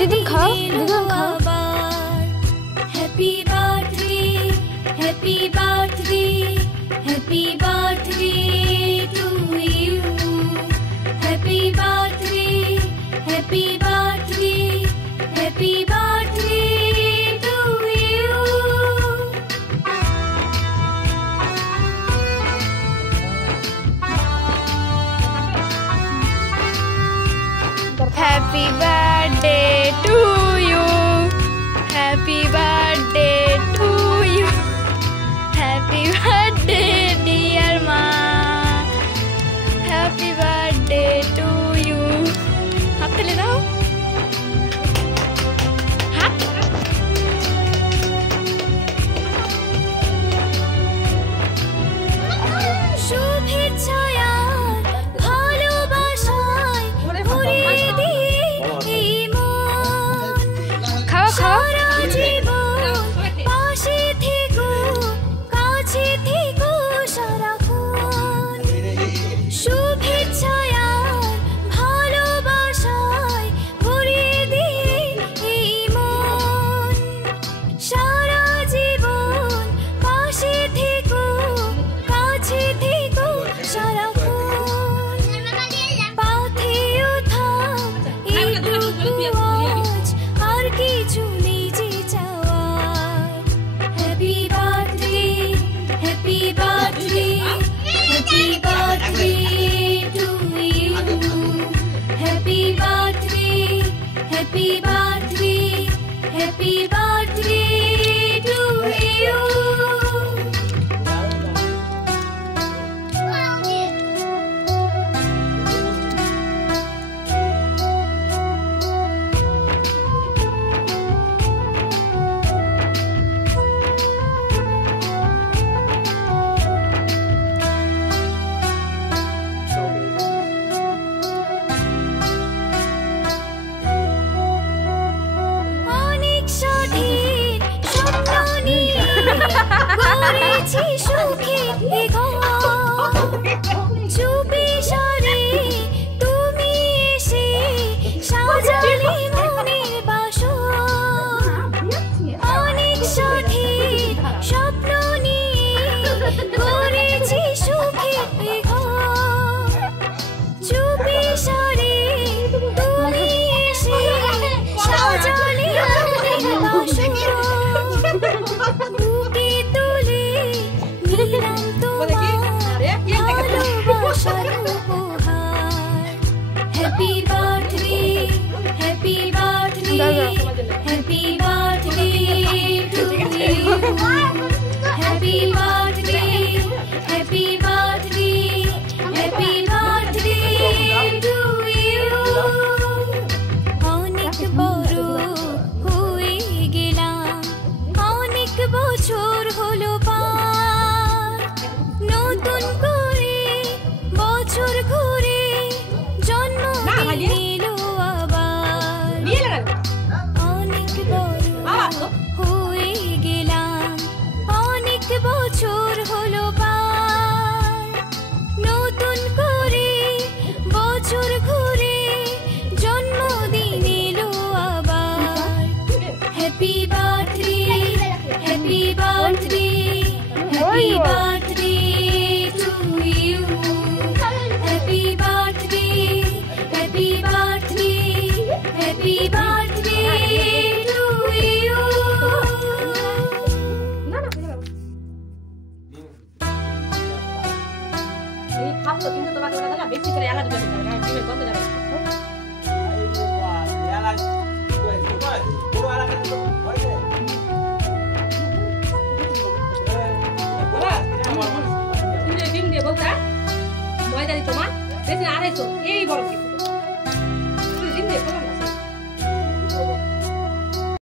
দিদি খাও, দিদি খাও। Happy birthday, happy birthday, happy birthday to you. Happy birthday, happy birthday, happy birthday to you. Happy birthday to you, happy birthday to you, happy birthday dear ma, happy birthday to you. হাত তুলে দাও, হাত। শুভেচ্ছায় ভালোবাসায় ভরিয়ে দিয়ে এই মন, খাও খাও। সারা জীবন পাশে থেকো, কাছে থেকো সারাক্ষণ। শুভেচ্ছায় ভালোবাসায় ভরিয়ে দিয়ে এই মন, সারা জীবন পাশে থেকো, কাছে থেকো সারাক্ষণ। পাথেও থাম এইটুকু আজ, আর কিছু নেই যে চাওয়ার। Happy birthday, happy birthday, happy birthday to you. Happy birthday, happy birthday, happy birthday to you. অনেক স্বাধীন স্বপ্ন নিয়ে গড়েছি সুখের এ ঘর। চুপি সারে তুমি এসে সাজালে মনের বাসর। অনেক স্বাধীন স্বপ্ন নিয়ে গড়েছি সুখের এ ঘর। চুপি সারে তুমি এসে সাজালে মনের বাসর। বুকে তুলে নিলাম তোমার ভালোবাসার উপহার। Happy birthday, happy birthday, happy birthday to you. Happy birthday, happy birthday, happy birthday to you. অনেক বড় হয়ে গেলাম, অনেক বছর হলো পার। নতুন করে বছর ঘুরে জন্মদিন এলো আবার। অনেক বড় হয়ে গেলাম, অনেক বছর হলো পার। নতুন করে বছর ঘুরে জন্মদিন এলো আবার। হ্যাপি বার্থডে, হ্যাপি বার্থডে, বেশি করে এলাচ বেশি যাবে না ডিমের গন্ধ যাবে না। তুমি যে ডিম দিয়ে বলতা ময়দা দিত মা বেশি আড়াইশো এই বড় কিছু